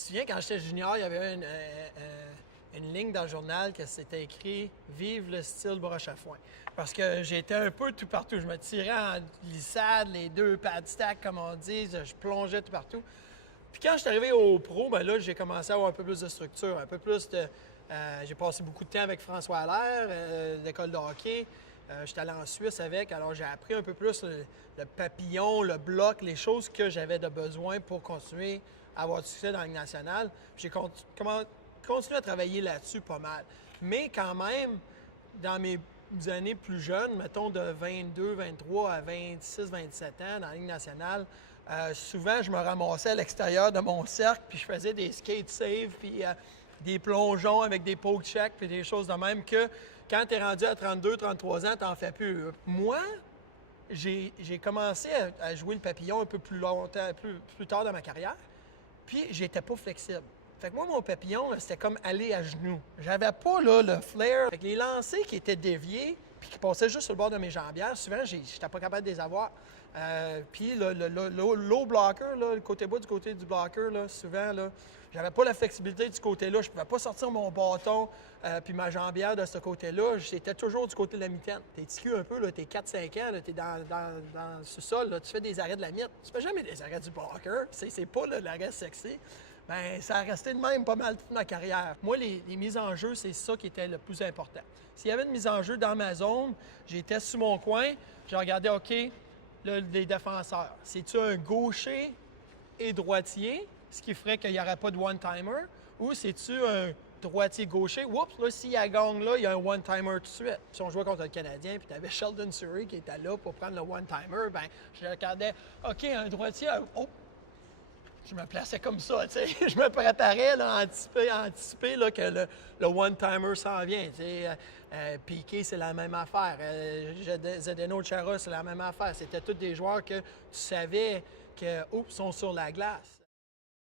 souviens, quand j'étais junior, il y avait une ligne dans le journal que c'était écrit « Vive le style broche à foin ». Parce que j'étais un peu tout partout. Je me tirais en glissade, les deux pad stacks, comme on dit, je plongeais tout partout. Puis quand je suis arrivé au pro, ben là, j'ai commencé à avoir un peu plus de structure, un peu plus de... j'ai passé beaucoup de temps avec François Allaire, l'école de hockey. J'étais allé en Suisse avec, alors j'ai appris un peu plus le papillon, le bloc, les choses que j'avais de besoin pour continuer à avoir du succès dans la Ligue nationale. J'ai continué à travailler là-dessus pas mal. Mais quand même, dans mes années plus jeunes, mettons de 22, 23 à 26, 27 ans dans la Ligue nationale, souvent je me ramassais à l'extérieur de mon cercle, puis je faisais des skate saves, puis des plongeons avec des poke checks, puis des choses de même que quand tu es rendu à 32, 33 ans, tu n'en fais plus. Moi, j'ai commencé à jouer le papillon un peu plus longtemps, plus tard dans ma carrière, puis j'étais pas flexible. Fait que moi, mon papillon, c'était comme aller à genoux. J'avais pas là, le flair. Fait que les lancers qui étaient déviés, puis qui passaient juste sur le bord de mes jambières, souvent, j'étais pas capable de les avoir. Puis le low blocker, là, le côté bas du côté du blocker, là, souvent, là, j'avais pas la flexibilité du côté-là. Je pouvais pas sortir mon bâton puis ma jambière de ce côté-là. J'étais toujours du côté de la mitaine. T'es ticu un peu, là, t'es 4-5 ans, t'es dans le sous-sol, là, tu fais des arrêts de la miette. Tu fais jamais des arrêts du blocker. C'est pas l'arrêt sexy. Bien, ça a resté de même pas mal toute ma carrière. Moi, les mises en jeu, c'est ça qui était le plus important. S'il y avait une mise en jeu dans ma zone, j'étais sur mon coin, je regardais, OK, là, les défenseurs. C'est-tu un gaucher et droitier, ce qui ferait qu'il n'y aurait pas de one-timer, ou c'est-tu un droitier-gaucher? Oups, là, s'il y a gang là, il y a un one-timer tout de suite. Si on jouait contre le Canadien, puis tu avais Sheldon Surrey qui était là pour prendre le one-timer, bien, je regardais, OK, un droitier, oh, je me plaçais comme ça, tu sais. Je me préparais là, à anticiper là, que le one-timer s'en vient. Tu sais. Piqué, c'est la même affaire. Zdeno Chara, c'est la même affaire. C'était tous des joueurs que tu savais que, oups, sont sur la glace.